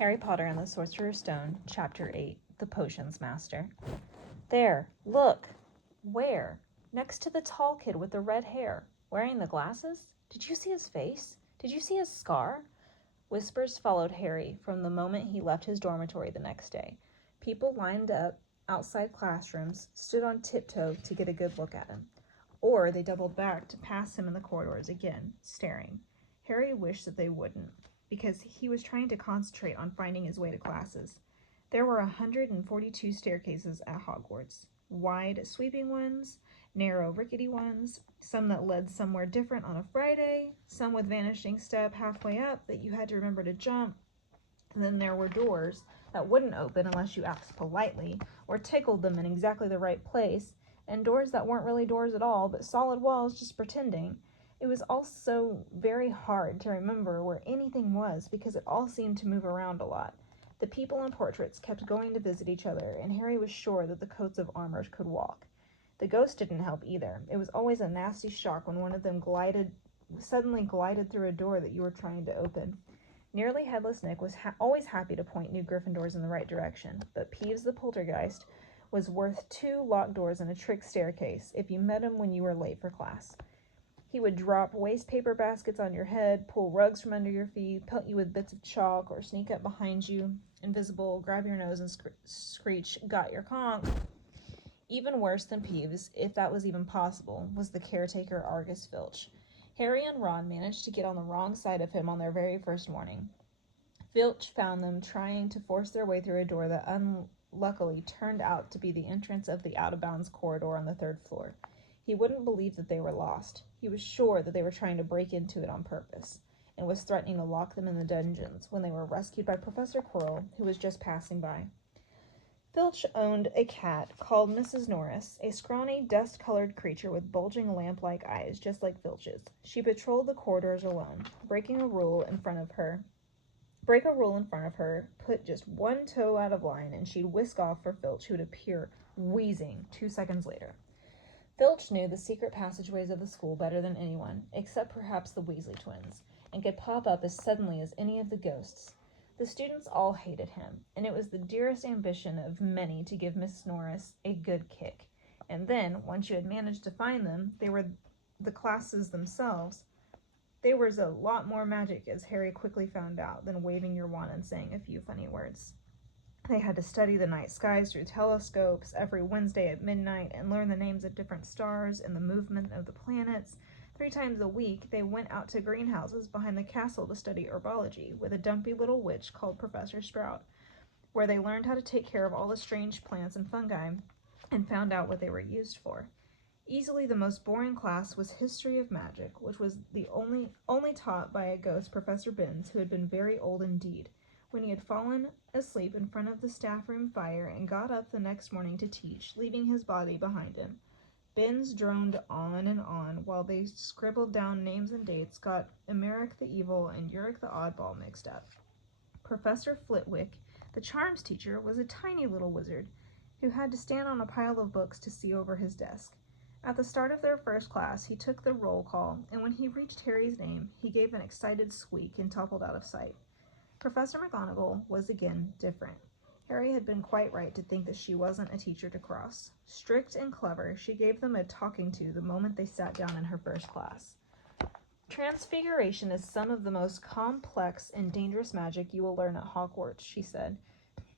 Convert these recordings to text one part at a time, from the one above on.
Harry Potter and the Sorcerer's Stone, Chapter 8, The Potions Master. There, look! Where? Next to the tall kid with the red hair, wearing the glasses? Did you see his face? Did you see his scar? Whispers followed Harry from the moment he left his dormitory the next day. People lined up outside classrooms, stood on tiptoe to get a good look at him. Or they doubled back to pass him in the corridors again, staring. Harry wished that they wouldn't, because he was trying to concentrate on finding his way to classes. There were 142 staircases at Hogwarts. Wide, sweeping ones, narrow, rickety ones, some that led somewhere different on a Friday, some with vanishing step halfway up that you had to remember to jump. And then there were doors that wouldn't open unless you asked politely or tickled them in exactly the right place, and doors that weren't really doors at all, but solid walls just pretending. It was also very hard to remember where anything was because it all seemed to move around a lot. The people in portraits kept going to visit each other, and Harry was sure that the coats of armor could walk. The ghost didn't help either. It was always a nasty shock when one of them suddenly glided through a door that you were trying to open. Nearly Headless Nick was always happy to point new Gryffindors in the right direction, but Peeves the Poltergeist was worth 2 locked doors and a trick staircase if you met him when you were late for class. He would drop waste paper baskets on your head, pull rugs from under your feet, pelt you with bits of chalk, or sneak up behind you, invisible, grab your nose and screech, "Got your conch." Even worse than Peeves, if that was even possible, was the caretaker Argus Filch. Harry and Ron managed to get on the wrong side of him on their very first morning. Filch found them trying to force their way through a door that unluckily turned out to be the entrance of the out-of-bounds corridor on the 3rd floor. He wouldn't believe that they were lost. He was sure that they were trying to break into it on purpose, and was threatening to lock them in the dungeons when they were rescued by Professor Quirrell, who was just passing by. Filch owned a cat called Mrs. Norris, a scrawny, dust-colored creature with bulging lamp-like eyes just like Filch's. She patrolled the corridors alone, break a rule in front of her, put just one toe out of line, and she'd whisk off for Filch, who would appear wheezing 2 seconds later. Filch knew the secret passageways of the school better than anyone, except perhaps the Weasley twins, and could pop up as suddenly as any of the ghosts. The students all hated him, and it was the dearest ambition of many to give Miss Norris a good kick. And then, once you had managed to find them, they were the classes themselves. There was a lot more magic, as Harry quickly found out, than waving your wand and saying a few funny words. They had to study the night skies through telescopes every Wednesday at midnight and learn the names of different stars and the movement of the planets. 3 times a week, they went out to greenhouses behind the castle to study herbology with a dumpy little witch called Professor Sprout, where they learned how to take care of all the strange plants and fungi and found out what they were used for. Easily the most boring class was History of Magic, which was the only taught by a ghost, Professor Binns, who had been very old indeed, when he had fallen asleep in front of the staff room fire and got up the next morning to teach, leaving his body behind him. Binns droned on and on while they scribbled down names and dates, got Emeric the Evil and Uric the Oddball mixed up. Professor Flitwick, the charms teacher, was a tiny little wizard who had to stand on a pile of books to see over his desk. At the start of their first class, he took the roll call, and when he reached Harry's name, he gave an excited squeak and toppled out of sight. Professor McGonagall was again different. Harry had been quite right to think that she wasn't a teacher to cross. Strict and clever, she gave them a talking to the moment they sat down in her first class. "Transfiguration is some of the most complex and dangerous magic you will learn at Hogwarts," she said.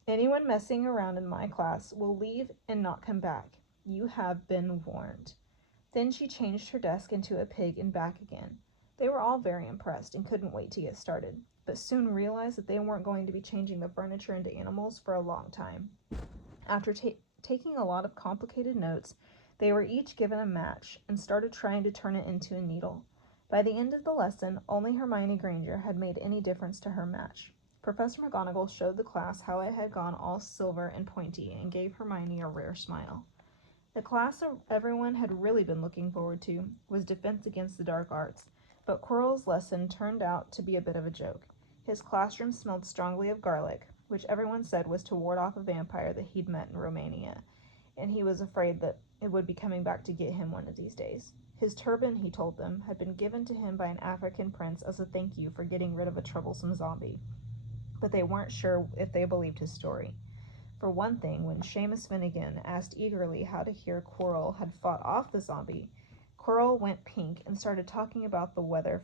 "Anyone messing around in my class will leave and not come back. You have been warned." Then she changed her desk into a pig and back again. They were all very impressed and couldn't wait to get started, but soon realized that they weren't going to be changing the furniture into animals for a long time. After taking a lot of complicated notes, they were each given a match and started trying to turn it into a needle. By the end of the lesson, only Hermione Granger had made any difference to her match. Professor McGonagall showed the class how it had gone all silver and pointy and gave Hermione a rare smile. The class everyone had really been looking forward to was Defense Against the Dark Arts, but Quirrell's lesson turned out to be a bit of a joke. His classroom smelled strongly of garlic, which everyone said was to ward off a vampire that he'd met in Romania, and he was afraid that it would be coming back to get him one of these days. His turban, he told them, had been given to him by an African prince as a thank you for getting rid of a troublesome zombie. but they weren't sure if they believed his story. For one thing, when Seamus Finnegan asked eagerly how to hear Quirrell had fought off the zombie, Quirrell went pink and started talking about the weather.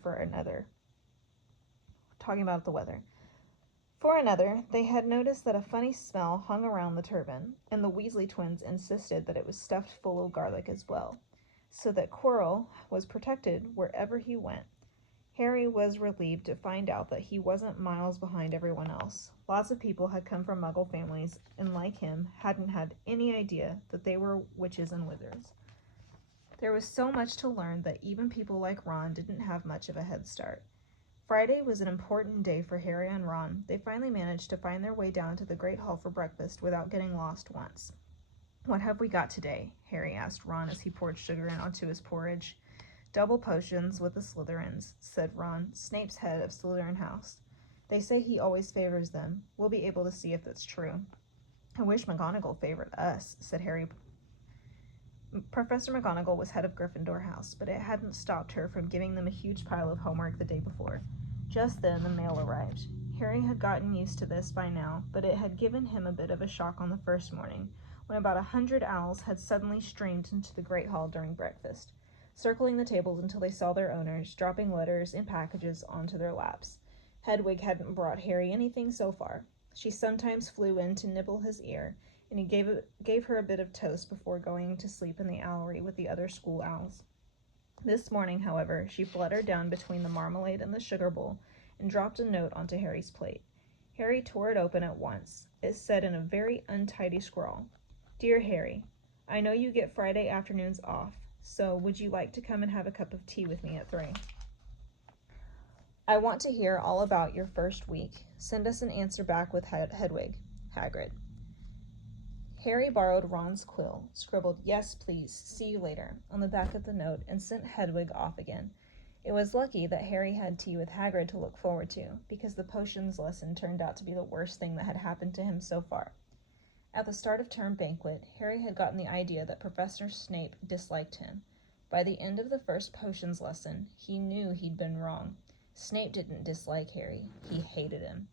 For another, they had noticed that a funny smell hung around the turban, and the Weasley twins insisted that it was stuffed full of garlic as well, so that Quirrell was protected wherever he went. Harry was relieved to find out that he wasn't miles behind everyone else. Lots of people had come from Muggle families, and like him, hadn't had any idea that they were witches and wizards. There was so much to learn that even people like Ron didn't have much of a head start. Friday was an important day for Harry and Ron. They finally managed to find their way down to the Great Hall for breakfast without getting lost once. "What have we got today?" Harry asked Ron as he poured sugar onto his porridge. "Double potions with the Slytherins," said Ron, Snape's head of Slytherin House. "They say he always favors them. We'll be able to see if that's true." "I wish McGonagall favored us," said Harry. Professor McGonagall was head of Gryffindor House, but it hadn't stopped her from giving them a huge pile of homework the day before. Just then the mail arrived. Harry had gotten used to this by now, but it had given him a bit of a shock on the first morning, when about 100 owls had suddenly streamed into the Great Hall during breakfast, circling the tables until they saw their owners, dropping letters and packages onto their laps. Hedwig hadn't brought Harry anything so far. She sometimes flew in to nibble his ear, and he gave her a bit of toast before going to sleep in the owlery with the other school owls. This morning, however, she fluttered down between the marmalade and the sugar bowl and dropped a note onto Harry's plate. Harry tore it open at once. It said in a very untidy scrawl, "Dear Harry, I know you get Friday afternoons off, so would you like to come and have a cup of tea with me at 3? I want to hear all about your first week. Send us an answer back with Hedwig, Hagrid." Harry borrowed Ron's quill, scribbled "Yes, please, see you later" on the back of the note, and sent Hedwig off again. It was lucky that Harry had tea with Hagrid to look forward to, because the potions lesson turned out to be the worst thing that had happened to him so far. At the start of term banquet, Harry had gotten the idea that Professor Snape disliked him. By the end of the first potions lesson, he knew he'd been wrong. Snape didn't dislike Harry. He hated him.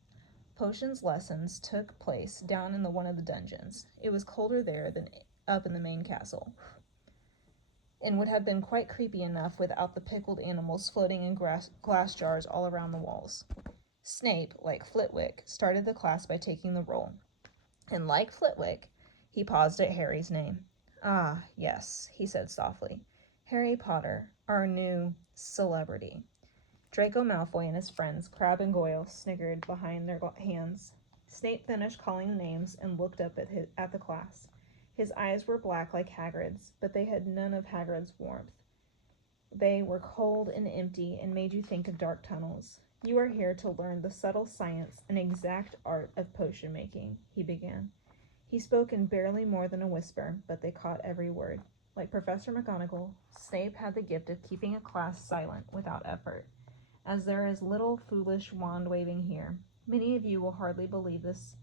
Potions lessons took place down in one of the dungeons. It was colder there than up in the main castle, and would have been quite creepy enough without the pickled animals floating in glass jars all around the walls. Snape, like Flitwick, started the class by taking the roll. And like Flitwick, he paused at Harry's name. "Ah, yes," he said softly. "Harry Potter, our new celebrity." Draco Malfoy and his friends, Crabbe and Goyle, sniggered behind their hands. Snape finished calling names and looked up at the class. His eyes were black like Hagrid's, but they had none of Hagrid's warmth. They were cold and empty and made you think of dark tunnels. "You are here to learn the subtle science and exact art of potion making," he began. He spoke in barely more than a whisper, but they caught every word. Like Professor McGonagall, Snape had the gift of keeping a class silent without effort. As there is little foolish wand-waving here, many of you will hardly believe this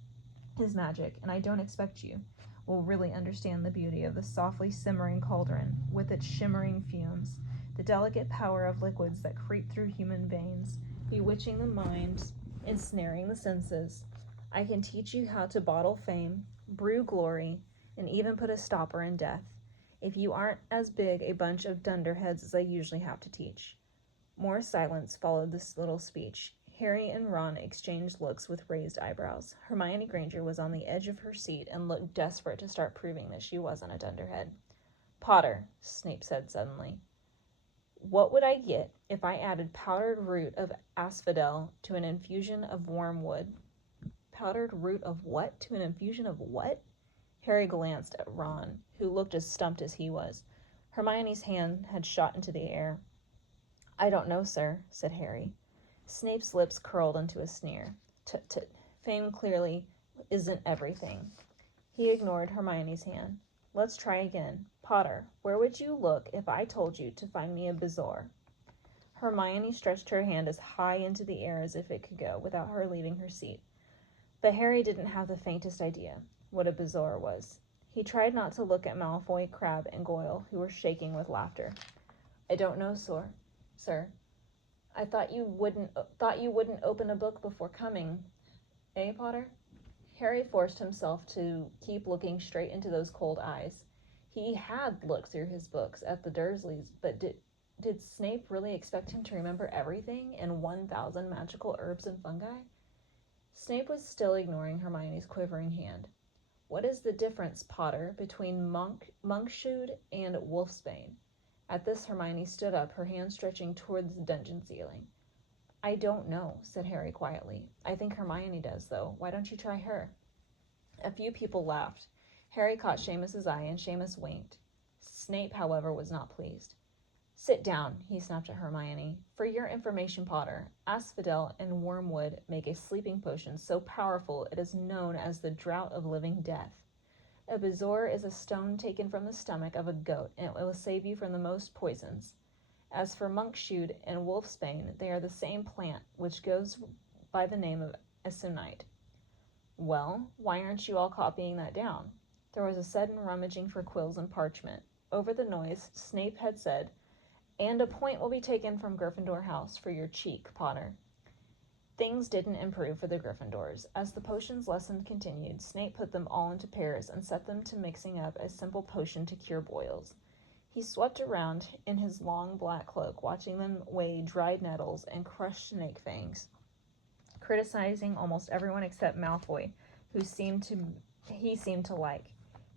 is magic, and I don't expect you will really understand the beauty of the softly simmering cauldron with its shimmering fumes, the delicate power of liquids that creep through human veins, bewitching the mind, ensnaring the senses. I can teach you how to bottle fame, brew glory, and even put a stopper in death, if you aren't as big a bunch of dunderheads as I usually have to teach. More silence followed this little speech. Harry and Ron exchanged looks with raised eyebrows. Hermione Granger was on the edge of her seat and looked desperate to start proving that she wasn't a dunderhead. "Potter," Snape said suddenly, "what would I get if I added powdered root of asphodel to an infusion of wormwood?" "Powdered root of what to an infusion of what?" Harry glanced at Ron, who looked as stumped as he was. Hermione's hand had shot into the air. "I don't know, sir," said Harry. Snape's lips curled into a sneer. "Tut-tut, fame clearly isn't everything." He ignored Hermione's hand. "Let's try again. Potter, where would you look if I told you to find me a bezoar?" Hermione stretched her hand as high into the air as if it could go, without her leaving her seat. But Harry didn't have the faintest idea what a bezoar was. He tried not to look at Malfoy, Crabbe, and Goyle, who were shaking with laughter. "I don't know, sir. I thought you wouldn't open a book before coming." Eh, Potter? Harry forced himself to keep looking straight into those cold eyes. He had looked through his books at the Dursleys, but did Snape really expect him to remember everything in 1,000 magical herbs and fungi? Snape was still ignoring Hermione's quivering hand. What is the difference, Potter, between monkshood and wolfsbane? At this, Hermione stood up, her hand stretching towards the dungeon ceiling. I don't know, said Harry quietly. I think Hermione does, though. Why don't you try her? A few people laughed. Harry caught Seamus's eye, and Seamus winked. Snape, however, was not pleased. Sit down, he snapped at Hermione. For your information, Potter, asphodel and wormwood make a sleeping potion so powerful it is known as the Draught of Living Death. A bezoar is a stone taken from the stomach of a goat, and it will save you from the most poisons. As for monkshood and wolfsbane, they are the same plant, which goes by the name of essonite. Well, why aren't you all copying that down? There was a sudden rummaging for quills and parchment. Over the noise, Snape had said, and a point will be taken from Gryffindor House for your cheek, Potter. Things didn't improve for the Gryffindors. As the potions lesson continued, Snape put them all into pairs and set them to mixing up a simple potion to cure boils. He swept around in his long black cloak, watching them weigh dried nettles and crushed snake fangs, criticizing almost everyone except Malfoy, who he seemed to like.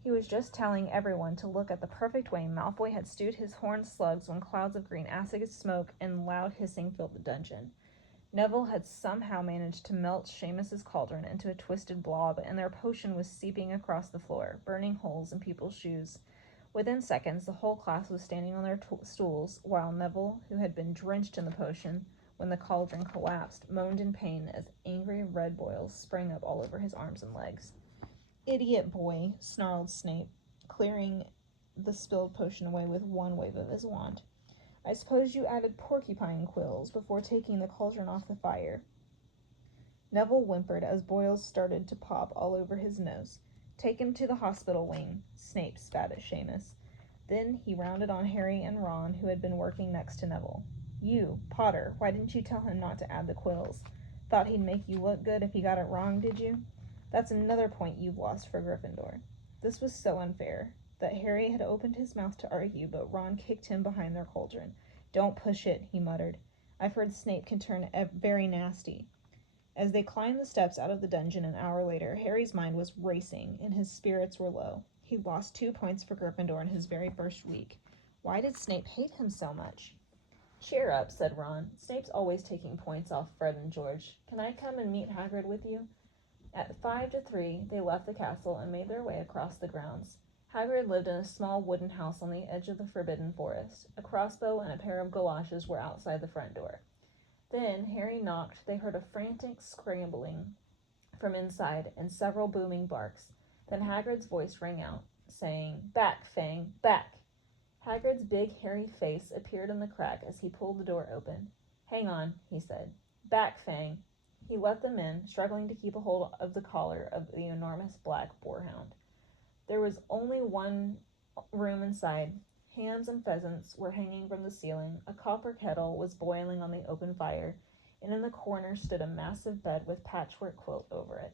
He was just telling everyone to look at the perfect way Malfoy had stewed his horned slugs when clouds of green acid smoke and loud hissing filled the dungeon. Neville had somehow managed to melt Seamus's cauldron into a twisted blob, and their potion was seeping across the floor, burning holes in people's shoes. Within seconds, the whole class was standing on their stools, while Neville, who had been drenched in the potion when the cauldron collapsed, moaned in pain as angry red boils sprang up all over his arms and legs. Idiot boy, snarled Snape, clearing the spilled potion away with one wave of his wand. I suppose you added porcupine quills before taking the cauldron off the fire. Neville whimpered as boils started to pop all over his nose. Take him to the hospital wing, Snape spat at Seamus. Then he rounded on Harry and Ron, who had been working next to Neville. You, Potter, why didn't you tell him not to add the quills? Thought he'd make you look good if he got it wrong, did you? That's another point you've lost for Gryffindor. This was so unfair that Harry had opened his mouth to argue, but Ron kicked him behind their cauldron. Don't push it, he muttered. I've heard Snape can turn very nasty. As they climbed the steps out of the dungeon an hour later, Harry's mind was racing, and his spirits were low. He'd lost 2 points for Gryffindor in his very first week. Why did Snape hate him so much? Cheer up, said Ron. Snape's always taking points off Fred and George. Can I come and meet Hagrid with you? At 5 to 3, they left the castle and made their way across the grounds. Hagrid lived in a small wooden house on the edge of the Forbidden Forest. A crossbow and a pair of galoshes were outside the front door. Then Harry knocked. They heard a frantic scrambling from inside and several booming barks. Then Hagrid's voice rang out, saying, Back, Fang, back! Hagrid's big, hairy face appeared in the crack as he pulled the door open. Hang on, he said. Back, Fang. He let them in, struggling to keep a hold of the collar of the enormous black boarhound. There was only one room inside. Hams and pheasants were hanging from the ceiling, a copper kettle was boiling on the open fire, and in the corner stood a massive bed with patchwork quilt over it.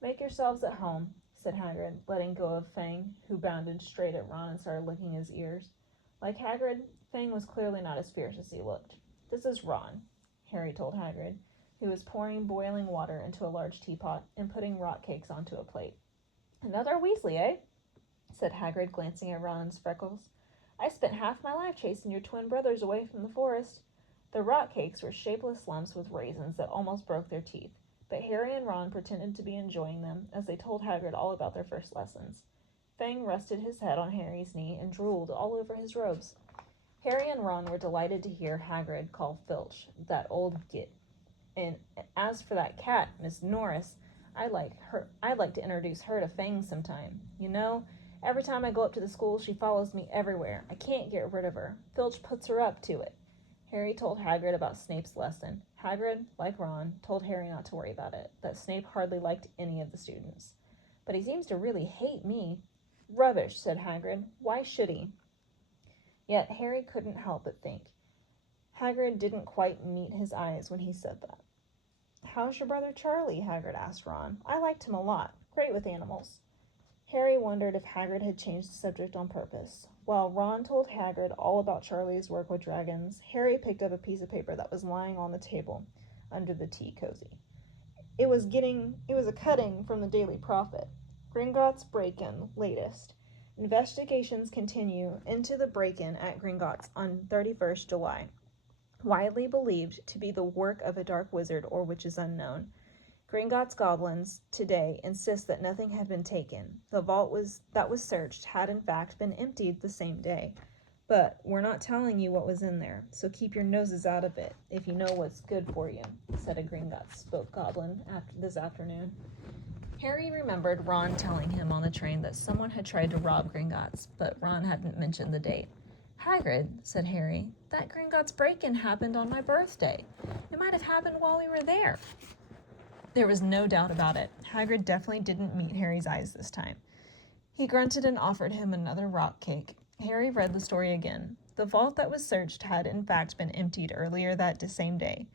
Make yourselves at home, said Hagrid, letting go of Fang, who bounded straight at Ron and started licking his ears. Like Hagrid, Fang was clearly not as fierce as he looked. This is Ron, Harry told Hagrid, who was pouring boiling water into a large teapot and putting rock cakes onto a plate. Another Weasley, eh? Said Hagrid, glancing at Ron's freckles. I spent half my life chasing your twin brothers away from the forest. The rock cakes were shapeless lumps with raisins that almost broke their teeth, but Harry and Ron pretended to be enjoying them as they told Hagrid all about their first lessons. Fang rested his head on Harry's knee and drooled all over his robes. Harry and Ron were delighted to hear Hagrid call Filch that old git. And as for that cat, Miss Norris, I'd like to introduce her to Fang sometime. You know, every time I go up to the school, she follows me everywhere. I can't get rid of her. Filch puts her up to it. Harry told Hagrid about Snape's lesson. Hagrid, like Ron, told Harry not to worry about it, that Snape hardly liked any of the students. But he seems to really hate me. Rubbish, said Hagrid. Why should he? Yet Harry couldn't help but think. Hagrid didn't quite meet his eyes when he said that. "How's your brother Charlie?" Hagrid asked Ron. "I liked him a lot. Great with animals." Harry wondered if Hagrid had changed the subject on purpose. While Ron told Hagrid all about Charlie's work with dragons, Harry picked up a piece of paper that was lying on the table under the tea cozy. It was a cutting from the Daily Prophet. Gringotts break-in, latest. Investigations continue into the break-in at Gringotts on 31st July. Widely believed to be the work of a dark wizard or witches unknown. Gringotts goblins today insist that nothing had been taken. The vault that was searched had in fact been emptied the same day. But we're not telling you what was in there, so keep your noses out of it if you know what's good for you, said a Gringotts spoke goblin this afternoon. Harry remembered Ron telling him on the train that someone had tried to rob Gringotts, but Ron hadn't mentioned the date. "Hagrid," said Harry, "that Gringotts break-in happened on my birthday. It might have happened while we were there." There was no doubt about it. Hagrid definitely didn't meet Harry's eyes this time. He grunted and offered him another rock cake. Harry read the story again. The vault that was searched had in fact been emptied earlier that same day.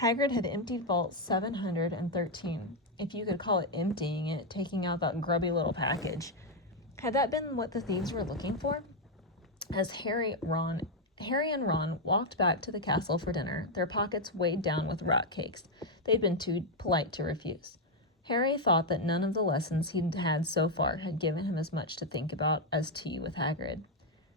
Hagrid had emptied vault 713, if you could call it emptying it, taking out that grubby little package. Had that been what the thieves were looking for? As Harry and Ron walked back to the castle for dinner, their pockets weighed down with rock cakes. They'd been too polite to refuse. Harry thought that none of the lessons he'd had so far had given him as much to think about as tea with Hagrid.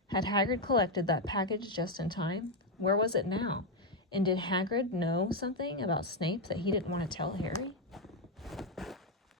Had Hagrid collected that package just in time? Where was it now? And did Hagrid know something about Snape that he didn't want to tell Harry?